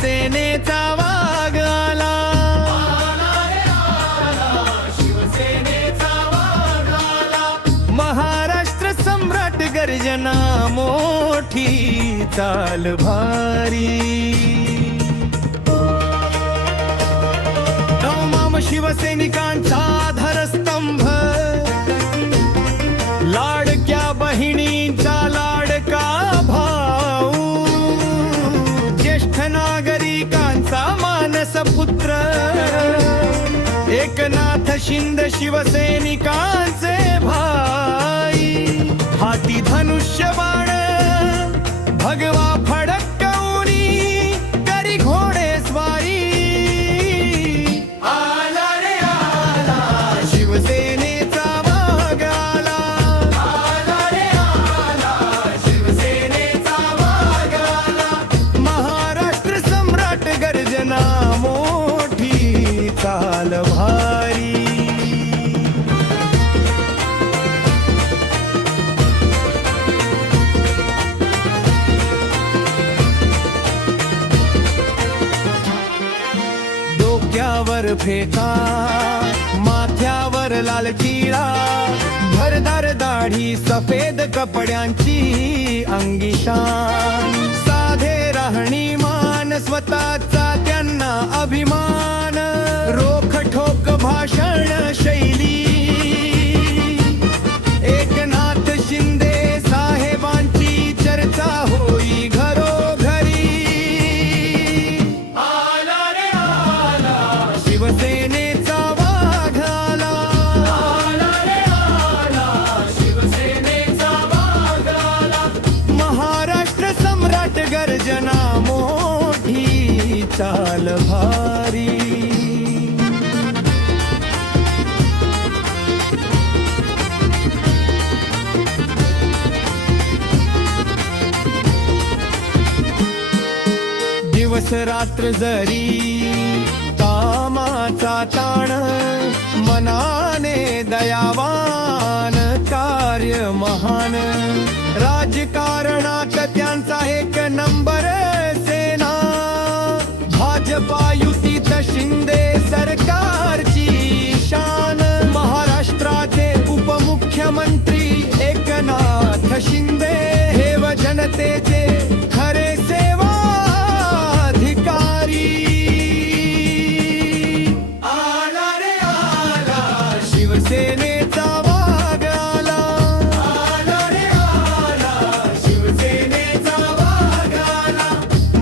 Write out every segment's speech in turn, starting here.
शिवसेनेचा वाघ आला. महाराष्ट्र सम्राट गर्जना मोठी चाल भारी. नवमाम शिवसैनिकांचा आधारस्तंभ, लाडक्या बहिणींचा लाडका भाऊ, ज्येष्ठ नागरिकांचा मानस पुत्र, एकनाथ शिंदे शिवसैनिकांचे भाई. हाती धनुष्यबाण भगवा फडकवूनी करी घोडे स्वारी. आला रे आला शिवसेनेचा वाघ आला. आला रे आला शिवसेनेचा वाघ आला. महाराष्ट्र सम्राट गर्जना मोठी चाल भारी. डोक्यावर फेटा, माथ्यावर लाल टिळा, भरदार दाढी सफेद कपड्यांची अंगी शान. साधे राहणीमान स्वतःचा त्यांना अभिमान, रोखठोक भाषण शैली. एकनाथ शिंदे साहेबांची चर्चा होई घरोघरी. आला रे आला शिवसेनेचा वाघ आला. आला रे आला शिवसेनेचा वाघ आला. महाराष्ट्र सम्राट गर्जना मोठी चाल भारी. दिवस रात्र जरी कामाचा ताण, मनाने दयावान कार्य महान. राजकारणात त्यांचा एक नंबर सेना, भाजपा युतीत शिंदे सरकारची शान. महाराष्ट्राचे उपमुख्यमंत्री एकनाथ शिंदे हे व जनतेचे खरे सेवा अधिकारी. आला रे आला शिवसेनेचा वाघ आला. आला रे आला शिवसेनेचा वाघ आला.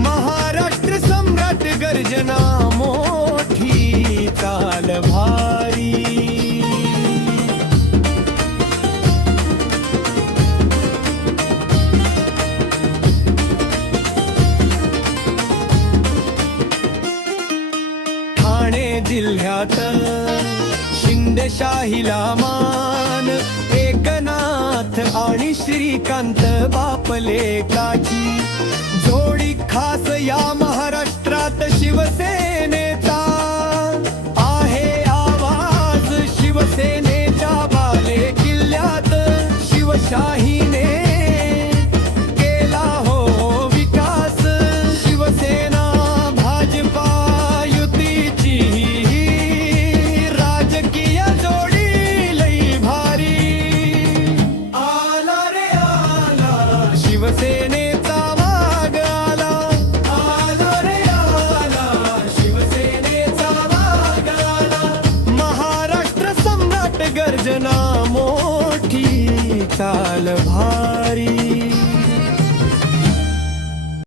महाराष्ट्र सम्राट गर्जना मोठी चाल भारी. ठाणे जिल्ह्यात शिंदेशाहीला मान, एकनाथ आणि श्रीकांत बापलेकाची जोडी खास या महाराष्ट्रात शिवसेनेचा आहे. आवाज शिवसेनेच्या बाले किल्ल्यात, शिवशाहीने केला हो विकास. शिवसेना भाजपा युतीची राजकीय जोडी लई भारी. आला रे आला शिवसेनेचा वाघ आला. आला रे आला शिवसेनेचा वाघ आला. महाराष्ट्र सम्राट गर्जना मोठी चाल भारी.